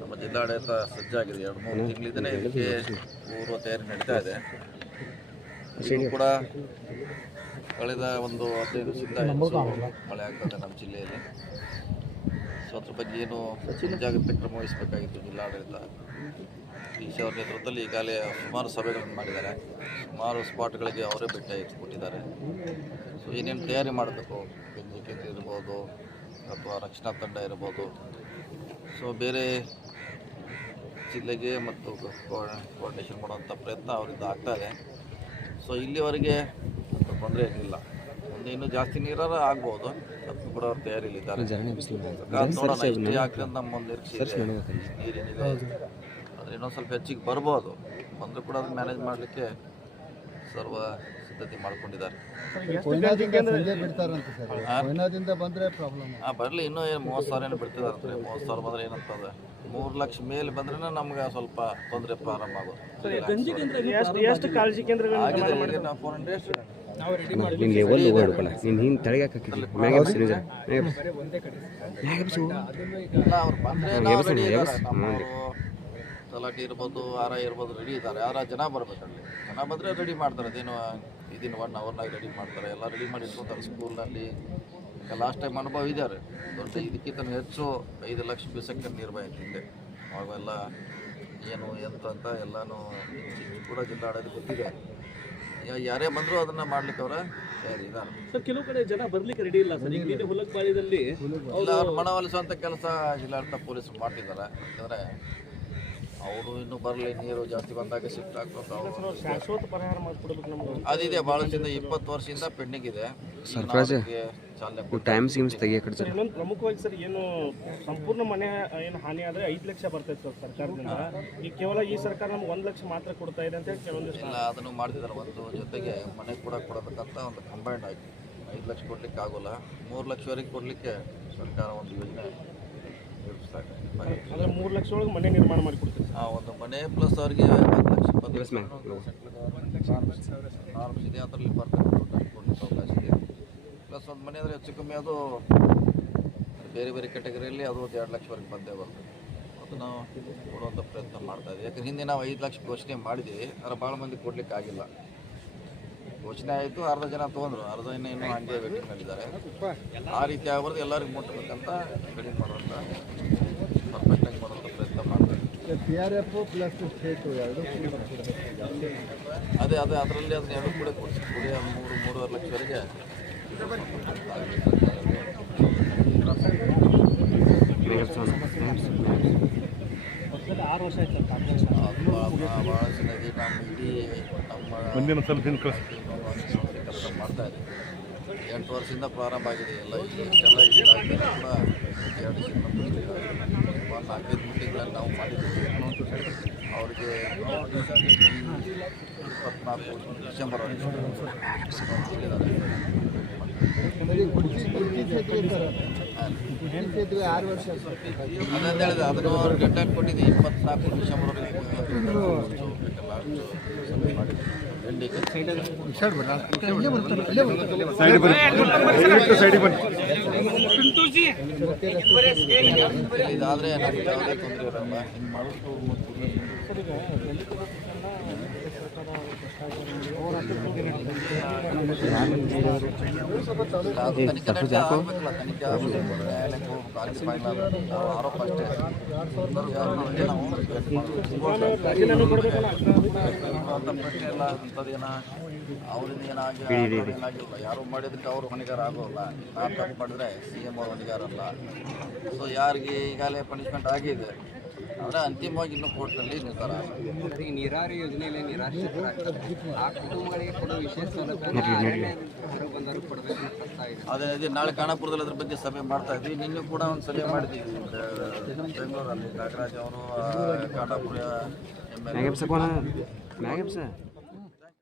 ನಮ್ಮ ಜಿಲ್ಲಾಡಳಿತ ಸಜ್ಜಾಗಿದೆ. ಎರಡು ಮೂರು ತಿಂಗಳಿಂದನೇ ಇದಕ್ಕೆ ಪೂರ್ವ ತಯಾರಿ ನಡೀತಾ ಇದೆ. ಇದು ಕೂಡ ಕಳೆದ ಒಂದು ಹದಿನೈದು ದಿವಸದಿಂದ ಹೆಚ್ಚು ಮಳೆ ಆಗ್ತದೆ ನಮ್ಮ ಜಿಲ್ಲೆಯಲ್ಲಿ. ಸೊ, ಅದ್ರ ಬಗ್ಗೆ ಏನು ಮುಂಜಾಗ್ರತೆ ಕ್ರಮ ವಹಿಸಬೇಕಾಗಿತ್ತು ಜಿಲ್ಲಾಡಳಿತ? ಸಿ ಅವ್ರ ನೇತೃತ್ವದಲ್ಲಿ ಈಗಾಗಲೇ ಸುಮಾರು ಸಭೆಗಳನ್ನು ಮಾಡಿದ್ದಾರೆ. ಸುಮಾರು ಸ್ಪಾಟ್ಗಳಿಗೆ ಅವರೇ ಭೇಟಿ ಕೊಟ್ಟಿದ್ದಾರೆ ಸೊ, ಏನೇನು ತಯಾರಿ ಮಾಡಬೇಕು? ಗಂಜಿ ಕೇಂದ್ರ ಇರ್ಬೋದು ಅಥವಾ ರಕ್ಷಣಾ ತಂಡ ಇರ್ಬೋದು ಸೊ ಬೇರೆ ಜಿಲ್ಲೆಗೆ ಮತ್ತು ಕೋಆರ್ಡಿನೇಷನ್ ಮಾಡುವಂಥ ಪ್ರಯತ್ನ ಅವರಿಂದ ಆಗ್ತಾಯಿದೆ ಇದೆ. ಸೊ ಇಲ್ಲಿವರೆಗೆ ತೊಂದರೆ ಇರಲಿಲ್ಲ ಮುಂದೆ ಇನ್ನೂ ಜಾಸ್ತಿ ನೀರಾರ ಆಗ್ಬೋದು. ಅದಕ್ಕೂ ಕೂಡ ಅವ್ರು ತಯಾರಿಯಲ್ಲಿದ್ದಾರೆ. ಕಾದ್ ನೋಡೋಣ ಇಷ್ಟೇ ಆಗ್ತದೆ ಅಂತ ನಮ್ಮ ಒಂದು ನಿರೀಕ್ಷೆ ನೀರೇನಿದೆ. ಆದರೆ ಇನ್ನೊಂದು ಸ್ವಲ್ಪ ಹೆಚ್ಚಿಗೆ ಬರ್ಬೋದು. ಬಂದರೂ ಕೂಡ ಅದನ್ನ ಮ್ಯಾನೇಜ್ ಮಾಡಲಿಕ್ಕೆ ಸರ್ವ ಸಿದ್ಧತೆ ಮಾಡ್ಕೊಂಡಿದ್ದಾರೆ. ಹಾಂ ಬರಲಿ ಇನ್ನೂ ಏನು ಮೂವತ್ತು ಸಾವಿರ ಏನು ಬಿಡ್ತಿದ್ದಾರೆ ಮೂವತ್ತು ಸಾವಿರ ಬಂದ್ರೆ ಏನಂತಂದ್ರೆ ಮೂರು ಲಕ್ಷ ಮೇಲೆ ಬಂದ್ರೆ ನಮ್ಗೆ ಸ್ವಲ್ಪ ತೊಂದರೆ ಪ್ರಾರಂಭ ಆಗೋದು ನಾವು ಫೋರ್ ಹಂಡ್ರೆಡ್ ನಿನ್ನ ಲೆವೆಲ್ ಹೋಗ್ಬೇಕಲ್ಲ ನೀನು ಹಿಂಗೆ ಮ್ಯಾಗ ಎಬ್ಸು ನಿಜ ಮ್ಯಾಗ ಎಬ್ಸು ನಮ್ಮವರು ತಲಾಟಿ ಇರ್ಬೋದು ಆರ ಇರ್ಬೋದು ರೆಡಿ ಇದ್ದಾರೆ. ಆರ ಜನ ಬರ್ಬೇಕಲ್ಲಿ ಜನ ಬಂದರೆ ರೆಡಿ ಮಾಡ್ತಾರೆ. ಅದೇನು ಇದನ್ನು ಒನ್ ಅವರ್ನಾಗ ರೆಡಿ ಮಾಡ್ತಾರೆ. ಎಲ್ಲ ರೆಡಿ ಮಾಡಿ ಇಟ್ಕೊತಾರೆ ಸ್ಕೂಲ್ನಲ್ಲಿ ಲಾಸ್ಟ್ ಟೈಮ್ ಅನುಭವ ಇದ್ದಾರೆ ದೊಡ್ಡ ಇದಕ್ಕಿಂತ ಹೆಚ್ಚು ಐದು ಲಕ್ಷ ಬಿಸಕ್ಕೆ ನೀರು ಹಿಂದೆ ಅವಾಗೆಲ್ಲ ಏನು ಎಂತ ಅಂತ ಎಲ್ಲನೂ ಕೂಡ ಜಿಲ್ಲಾಡಳಿತ ಗೊತ್ತಿದೆ. ಯಾರೇ ಬಂದರೂ ಅದನ್ನು ಮಾಡ್ಲಿಕ್ಕೆ ಅವರ ಸರ್ ಕೆಲವು ಕಡೆ ಜನ ಬರ್ಲಿಕ್ಕೆ ರೆಡಿ ಇಲ್ಲ ಸರ್. ಈಗ ಅವ್ರು ಮನವೊಲಿಸುವಂಥ ಕೆಲಸ ಜಿಲ್ಲಾಡಳಿತ ಪೊಲೀಸರು ಮಾಡ್ತಿದ್ದಾರೆ. ಯಾಕಂದರೆ ಅವರು ಇನ್ನು ಬರಲಿ ನೀರು ಜಾಸ್ತಿ ಬಂದಾಗ ಶಿಫ್ಟ್ ಆಗ್ಬೇಕು ಅದಿದೆ ಶಾಶ್ವತ ಪರಿಹಾರ ಮಾಡಿಕೊಡ್ಬೇಕು ನಮ್ಗೆ. ಅದಿದೆ ಭಾಳಷ್ಟಿಂದ ಇಪ್ಪತ್ತು ವರ್ಷದಿಂದ ಪೆಂಡಿಂಗ್ ಇದೆ. ಸರ್ಫರಾಜ್? ಟೈಮ್ ಸೀಮ್ಸ್ ತೆಗಿಯ ಸರ್. ಇನ್ನೊಂದು ಪ್ರಮುಖವಾಗಿ ಸರ್ ಏನು ಸಂಪೂರ್ಣ ಮನೆ ಏನು ಹಾನಿ ಆದರೆ ಐದು ಲಕ್ಷ ಬರ್ತೈತೆ ಸರ್ ಸರ್ಕಾರದಿಂದ. ಈ ಕೇವಲ ಈ ಸರ್ಕಾರ ನಮ್ಗೆ ಒಂದು ಲಕ್ಷ ಮಾತ್ರ ಕೊಡ್ತಾ ಇದೆ ಅಂತ ಹೇಳಿ ಕೆಲವೊಂದಿಷ್ಟು ಎಲ್ಲ ಅದನ್ನು ಮಾಡ್ತಿದ್ದಾರೆ ಒಂದು ಜೊತೆಗೆ ಮನೆ ಕೂಡ ಕೊಡಬೇಕಂತ ಒಂದು ಕಂಬೈಂಡ್ ಆಗಿ ಐದು ಲಕ್ಷ ಕೊಡ್ಲಿಕ್ಕೆ ಆಗೋಲ್ಲ ಮೂರು ಲಕ್ಷವರೆಗೆ ಕೊಡಲಿಕ್ಕೆ ಸರ್ಕಾರ ಒಂದು ಯೋಜನೆ ರೂಪಿಸ್ತಾ ಇದೆ. ಅಂದರೆ ಮೂರು ಲಕ್ಷ ಒಳಗೆ ಮನೆ ನಿರ್ಮಾಣ ಮಾಡಿ ಕೊಡ್ತೀವಿ ಆ ಒಂದು ಮನೆ ಪ್ಲಸ್ ಅವ್ರಿಗೆ ಒಂದು ಲಕ್ಷ ಇದೆ ಅದರಲ್ಲಿ ಬರ್ತದೆ ಕೊಡಲಿಕ್ಕೆ ಅವಕಾಶ ಇದೆ. ಪ್ಲಸ್ ಒಂದು ಮನೆ ಅಂದರೆ ಹೆಚ್ಚು ಕಮ್ಮಿ ಅದು ಬೇರೆ ಬೇರೆ ಕ್ಯಾಟಗರಿಯಲ್ಲಿ ಅದು ಒಂದು ಎರಡು ಲಕ್ಷವರೆಗೆ ಬಂದೇ ಬರ್ತದೆ. ಅದು ನಾವು ಕೊಡುವಂಥ ಪ್ರಯತ್ನ ಮಾಡ್ತಾ ಇದ್ದೀವಿ. ಯಾಕಂದ್ರೆ ಹಿಂದೆ ನಾವು ಐದು ಲಕ್ಷ ಘೋಷಣೆ ಮಾಡಿದ್ವಿ ಆದರೆ ಭಾಳ ಮಂದಿ ಕೊಡಲಿಕ್ಕೆ ಆಗಿಲ್ಲ. ಘೋಷಣೆ ಆಯಿತು ಅರ್ಧ ಜನ ತೊಗೊಂಡ್ರು ಅರ್ಧ ಜನ ಇನ್ನೂ ಹಂಗೆ ವೇಟಿಂಗ್ ಮಾಡಿದ್ದಾರೆ. ಆ ರೀತಿ ಆಗ್ಬಾರ್ದು ಎಲ್ಲರಿಗೂ ಮುಟ್ಟಬೇಕಂತ ಕಡಿಮೆ ಮಾಡುವಂಥ ಪ್ರಯತ್ನ ಮಾಡ್ತಾರೆ. P R F plus state ಎರಡು ಅದೇ ಅದೇ ಅದರಲ್ಲಿ ಅದನ್ನ ಎರಡು ಕೂಡ ಕೊಡಿಸಿ ಕೂಡ ಮೂರು ಮೂರುವರೆ ಲಕ್ಷವರೆಗೆ. ಆರು ವರ್ಷ ಆಯ್ತು ಸರ್ ಕಾಂಗ್ರೆಸ್ ಅದು ಭಾಳ ಭಾಳ ಚೆನ್ನಾಗಿ ನಮ್ಮ ಇಡೀ ನಮ್ಮ ಮುಂದಿನ ಸ್ವಲ್ಪ ದಿನ ಕಳಿಸಿ. ಕೆಲಸ ಮಾಡ್ತಾ ಇದೆ ಎಂಟು ವರ್ಷದಿಂದ ಪ್ರಾರಂಭ ಆಗಿದೆ ಎಲ್ಲ ಇಷ್ಟೆಲ್ಲ ರಾಜ್ಯದಲ್ಲಿ ಕೂಡ ನಾಲ್ಕೈದು ಮೀಟಿಂಗ್ಗಳನ್ನು ನಾವು ಮಾಡಿದ್ದೀವಿ. ಅವರಿಗೆ ಇಪ್ಪತ್ನಾಲ್ಕು ಡಿಸೆಂಬರ್ ಅದಂತ ಹೇಳಿದೆ ಅದನ್ನು ಅವ್ರು ಡೆಡ್ಲೈನ್ ಕೊಟ್ಟಿದ್ದೆ ಇಪ್ಪತ್ನಾಲ್ಕು ಡಿಸೆಂಬರ್ವರೆಗೆ. ಇದಾದರೆ ಯಾವುದೇ ತೊಂದರೆ ಇರಲ್ಲ ಹಿಂಗೆ ಮಾಡೋದು ಆರೋಪ ಅಷ್ಟೇ ನಾವು ಇಲ್ಲ ಅವರಿಂದ ಏನಾಗಿ ಏನಾಗಿಲ್ಲ. ಯಾರು ಮಾಡಿದ್ರೆ ಅವರು ಹೊಣೆಗಾರ ಆಗೋಲ್ಲ. ನಾನು ತಪ್ಪು ಮಾಡಿದ್ರೆ ಸಿ ಎಂ ಅವ್ರು ಹೊಣೆಗಾರಲ್ಲ ಸೊ ಯಾರಿಗೆ ಈಗಾಗಲೇ ಪನಿಷ್ಮೆಂಟ್ ಆಗಿದೆ ಆದರೆ ಅಂತಿಮವಾಗಿ ಇನ್ನೂ ಕೋರ್ಟ್ನಲ್ಲಿ ನಿರ್ಧಾರ ಈಗ ನೀರಾವರಿ ಯೋಜನೆಯಲ್ಲಿ ನಿರಾಶ್ರಿತರಾಗ್ತಾರೆ. ಆ ಕುಟುಂಬಗಳಿಗೆ ಕೊಡೋ ವಿಶೇಷ ಸೌಲಭ್ಯ ಹೊರ ಬಂದರು ಕೊಡಬೇಕು ಅಂತ ಬರ್ತಾ ಇದೆ. ಅದೇ ಅದೇ ನಾಳೆ ಖಾನಾಪುರದಲ್ಲಿ ಅದ್ರ ಬಗ್ಗೆ ಸಭೆ ಮಾಡ್ತಾ ಇದ್ವಿ. ನಿನ್ನೆ ಕೂಡ ಒಂದು ಸಭೆ ಮಾಡಿದ್ದೀವಿ. ಬೆಂಗಳೂರಲ್ಲಿ ನಾಗರಾಜ್ ಅವರು ಕಾಟಾಪುರ ಖಾನಾಪುರ ಎಂ ಎಲ್